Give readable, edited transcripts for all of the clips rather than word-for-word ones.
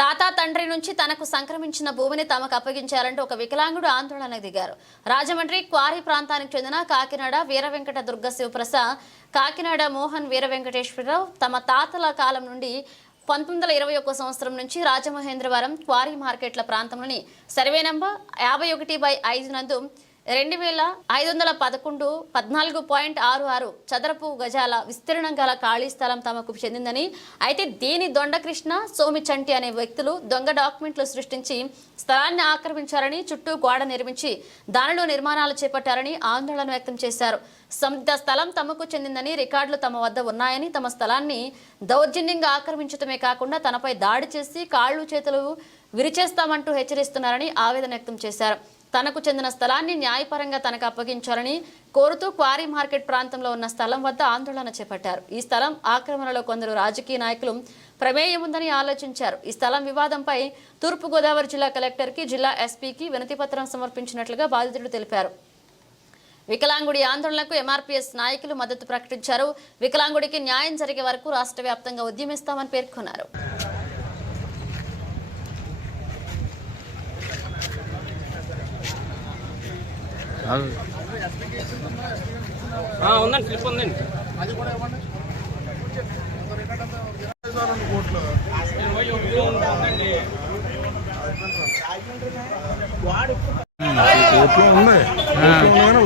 తాత తండ్రి నుంచి తనకు సంక్రమించిన భూమిని తమకు అప్పగించారంటూ ఒక వికలాంగుడు ఆందోళనకు దిగారు. రాజమండ్రి క్వారీ ప్రాంతానికి చెందిన కాకినాడ వీరవెంకట దుర్గ శివప్రసాద్, కాకినాడ మోహన్ వీరవెంకటేశ్వరరావు తమ తాతల కాలం నుండి 1921 సంవత్సరం నుంచి రాజమహేంద్రవరం క్వారీ మార్కెట్ల ప్రాంతంలోని సర్వే నంబర్ 51/5 నందు 2511 14.66 చదరపు గజాల విస్తీర్ణం గల ఖాళీ స్థలం తమకు చెందిందని, అయితే దీని దొండకృష్ణ సోమిచంటి అనే వ్యక్తులు దొంగ డాక్యుమెంట్లు సృష్టించి స్థలాన్ని ఆక్రమించారని, చుట్టూ గోడ నిర్మించి దానిలో నిర్మాణాలు చేపట్టారని ఆందోళన వ్యక్తం చేశారు. సంబంధిత స్థలం తమకు చెందిందని, రికార్డులు తమ వద్ద ఉన్నాయని, తమ స్థలాన్ని దౌర్జన్యంగా ఆక్రమించడమే కాకుండా తనపై దాడి చేసి కాళ్ళు చేతులు విరిచేస్తామంటూ హెచ్చరిస్తున్నారని ఆవేదన వ్యక్తం చేశారు. తనకు చెందిన స్థలాన్ని న్యాయపరంగా తనకు అప్పగించాలని కోరుతూ క్వారీ మార్కెట్ ప్రాంతంలో ఉన్న స్థలం వద్ద ఆందోళన చేపట్టారు. ఈ స్థలం ఆక్రమణలో కొందరు రాజకీయ నాయకులు ప్రమేయం ఉందని ఆలోచించారు. ఈ స్థలం వివాదంపై తూర్పుగోదావరి జిల్లా కలెక్టర్కి, జిల్లా ఎస్పీకి వినతిపత్రం సమర్పించినట్లుగా బాధితులు తెలిపారు. వికలాంగుడి ఆందోళనకు ఎంఆర్పీఎస్ నాయకులు మద్దతు ప్రకటించారు. వికలాంగుడికి న్యాయం జరిగే వరకు రాష్ట్ర వ్యాప్తంగా ఉద్యమిస్తామని పేర్కొన్నారు. ఉందండి, స్లిప్ ఉందండి.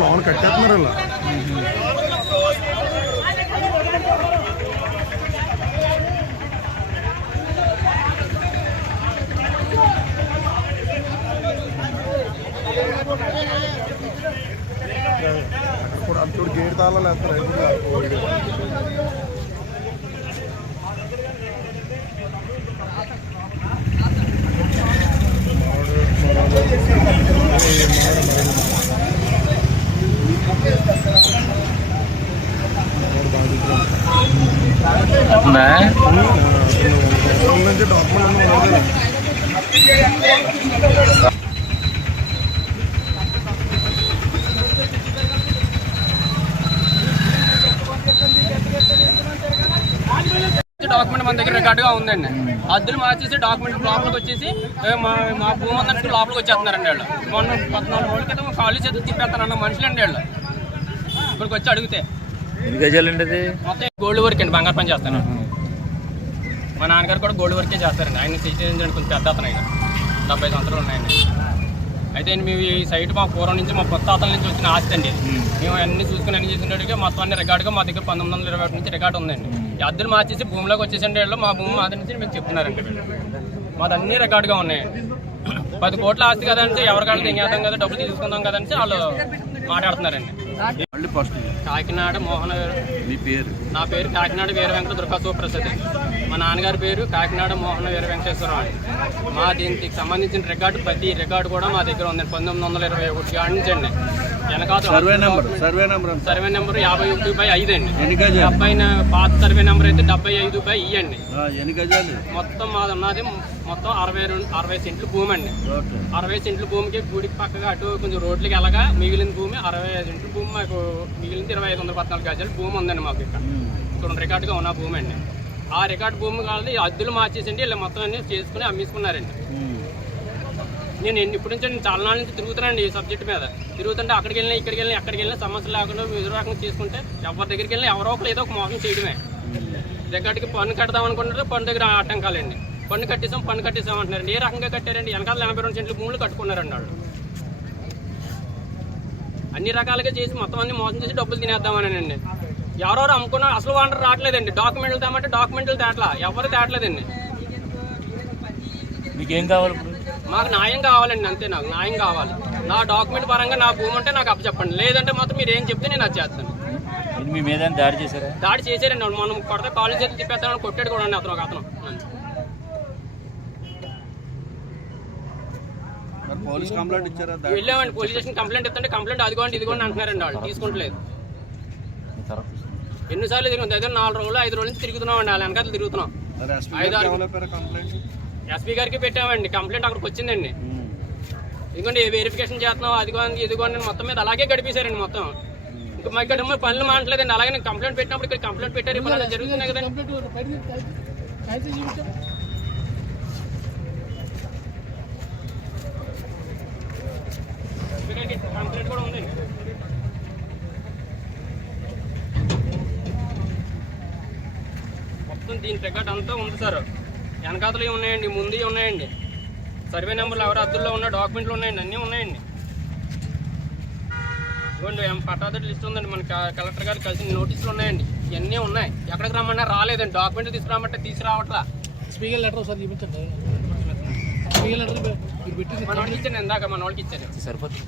లోన్ కట్టేస్తున్నారు అలా. కూడా అంతోడు గేట్ తాళాలు వేస్తారు. నుంచి డాక్యుమెంట్ డాక్యుమెంట్ మన దగ్గర రికార్డుగా ఉందండి. అద్దులు మార్చేసి డాక్యుమెంట్ లోపలికి వచ్చేసి మా భూమి అందరికి లోపలికి వచ్చేస్తున్నారండి వాళ్ళు. మొన్న 14 రోజుల క్రితం ఖాళీ చేతులు తిప్పేస్తారన్న మనుషులండి వాళ్ళు. ఇక్కడికి వచ్చి అడిగితే ఎన్ని గజాలండి అది? మొత్తం గోల్డ్ వర్క్ అండి, బంగారు పని చేస్తాను. మా నాన్నగారు కూడా గోల్డ్ వర్కే చేస్తారండి. ఆయన చేయించండి, కొంచెం పెద్ద అతను, ఆయన 70 సంవత్సరాలు ఉన్నాయండి. అయితే మేము ఈ సైట్ మా పూర్వం నుంచి మా కొత్త తాతల నుంచి వచ్చిన ఆస్తి అండి. మేము అన్ని చూసుకుని అన్ని చేసినట్టుగా మొత్తం అన్ని రికార్డుగా మా దగ్గర 1921 నుంచి రికార్డు ఉందండి. ఈ అద్దెలు మార్చేసి భూమిలోకి వచ్చేసండి వాళ్ళు. మా భూమి మాది నుంచి మేము చెప్తున్నారండి. మాది అన్ని రికార్డుగా ఉన్నాయండి. 10 కోట్ల ఆస్తి కదంటే ఎవరికాళ్ళు తినేద్దాం కదా, డబ్బులు తీసుకుందాం కదంటే వాళ్ళు మాట్లాడుతున్నారండి. కాకినాడ మోహన. మీ పేరు? నా పేరు కాకినాడ వీరవెంకట దుర్గా శివప్రసాద్. మా నాన్నగారి పేరు కాకినాడ మోహన వీరవెంకటేశ్వరరావు అండి. మా దీనికి సంబంధించిన రికార్డు, ప్రతి రికార్డు కూడా మా దగ్గర ఉందండి. 1921 కాడి నుంచి అండి. వెనకాల సర్వే నెంబర్ 51/5 అండి. అబ్బాయిన పాత సర్వే నెంబర్ అయితే 75/E అండి. మొత్తం మాది ఉన్నది మొత్తం 60 సెంట్లు భూమి అండి. 60 సెంట్ల భూమికి గుడికి పక్కగా అటు కొంచెం రోడ్లకి వెళ్ళగా మిగిలిన భూమి 65 సెంట్ల భూమి మాకు మిగిలిన 2514 గజాల భూమి ఉందండి మాకు. ఇక్కడ రికార్డుగా ఉన్న భూమి అండి. ఆ రికార్డు భూమి కావాలి అద్దులు మార్చేసండి ఇలా మొత్తం అన్ని చేసుకుని అమ్మేసుకున్నారండి. నేను ఇప్పటి నుంచి చాలా నాళ్ళ నుంచి తిరుగుతున్నానండి ఈ సబ్జెక్ట్ మీద. తిరుగుతుంటే అక్కడికి వెళ్ళినా ఇక్కడికి వెళ్ళినా ఎక్కడికి వెళ్ళినా సమస్య లేకుండా ఎదురు రకంగా చేసుకుంటే ఎవరి దగ్గరికి వెళ్ళినా ఎవరో ఒకరు ఏదో ఒక మోసం చేయడమే. రికార్డుకి పన్ను కడదాం అనుకుంటారు, పన్ను దగ్గర ఆటంకాలండి. పన్ను కట్టేసాం అంటున్నారండి. ఏ రకంగా కట్టారండి? వెనకాల 82 సెంట్ల భూములు కట్టుకున్నారండి వాళ్ళు. అన్ని రకాలుగా చేసి మొత్తం అన్ని మోసం చేసి డబ్బులు తినేద్దామనండి. ఎవరెవరు అమ్ముకున్నారు అసలు వాంటర్ రావట్లేదండి. డాక్యుమెంట్లు తేమంటే డాక్యుమెంట్లు తేట్లా, ఎవరు తేట్లేదండి. మీకేం కావాలి? మాకు న్యాయం కావాలండి, అంతే. నాకు న్యాయం కావాలి. నా డాక్యుమెంట్ పరంగా నా భూమి అంటే నాకు అప్పచెప్పండి. లేదంటే మాత్రం మీరు ఏం చెప్తే నేను అది చేస్తాను. మీ మీద దాడి చేశారా? దాడి చేశారండి. మనం కొడితే కాలేజ్ చేతులు తిప్పేస్తామని కొట్టాడు కూడా అండి అతను. వెళ్ళామండి పోలీస్ స్టేషన్ కంప్లైంట్ ఇస్తుంటే కంప్లైంట్ అదిగోండి ఇదిగోండి అంటున్నారండి. వాళ్ళు తీసుకుంటలేదు. ఎన్నిసార్లు తిరుగుతుంది? దగ్గర 4 రోజులు 5 రోజుల నుంచి తిరుగుతున్నామండి. వాళ్ళ వెనకాల తిరుగుతున్నాం. 5-6 ఎస్పీ గారికి పెట్టామండి కంప్లైంట్. అక్కడికి వచ్చిందండి. ఇదిగోండి వెరిఫికేషన్ చేస్తున్నాం, అదిగోండి ఇదిగోండి మొత్తం మీద అలాగే గడిపేశారండి మొత్తం. ఇంకా మా ఇక్కడ పనులు మానట్లేదండి. అలాగే నేను కంప్లైంట్ పెట్టినప్పుడు ఇక్కడ కంప్లైంట్ పెట్టారు, ఇప్పుడు జరుగుతున్నాయి కదండి. దీని రికార్డ్ అంతా ఉంది సార్. వెనకాతలు ఉన్నాయండి, ముందు ఉన్నాయండి, సర్వే నెంబర్లు ఎవరి అద్దుల్లో ఉన్న డాక్యుమెంట్లు ఉన్నాయండి, అన్నీ ఉన్నాయండి. ఇవ్వండి పట్టాదారు లిస్ట్ ఉందండి, మన కలెక్టర్ గారు కలిసిన నోటీసులు ఉన్నాయండి, ఇవన్నీ ఉన్నాయి. ఎక్కడికి రమ్మన్నా రాలేదండి, డాక్యుమెంట్ తీసుకురామంటే తీసుకురావట్లా. స్పీకర్ లెటర్ ఒకసారి చూపించండి. స్పీకర్ లెటర్ మీరు పెట్టింది మన వాళ్ళకి ఇచ్చాను, ఇందాక మన వాళ్ళకి ఇచ్చాను. సరిపోతుంది.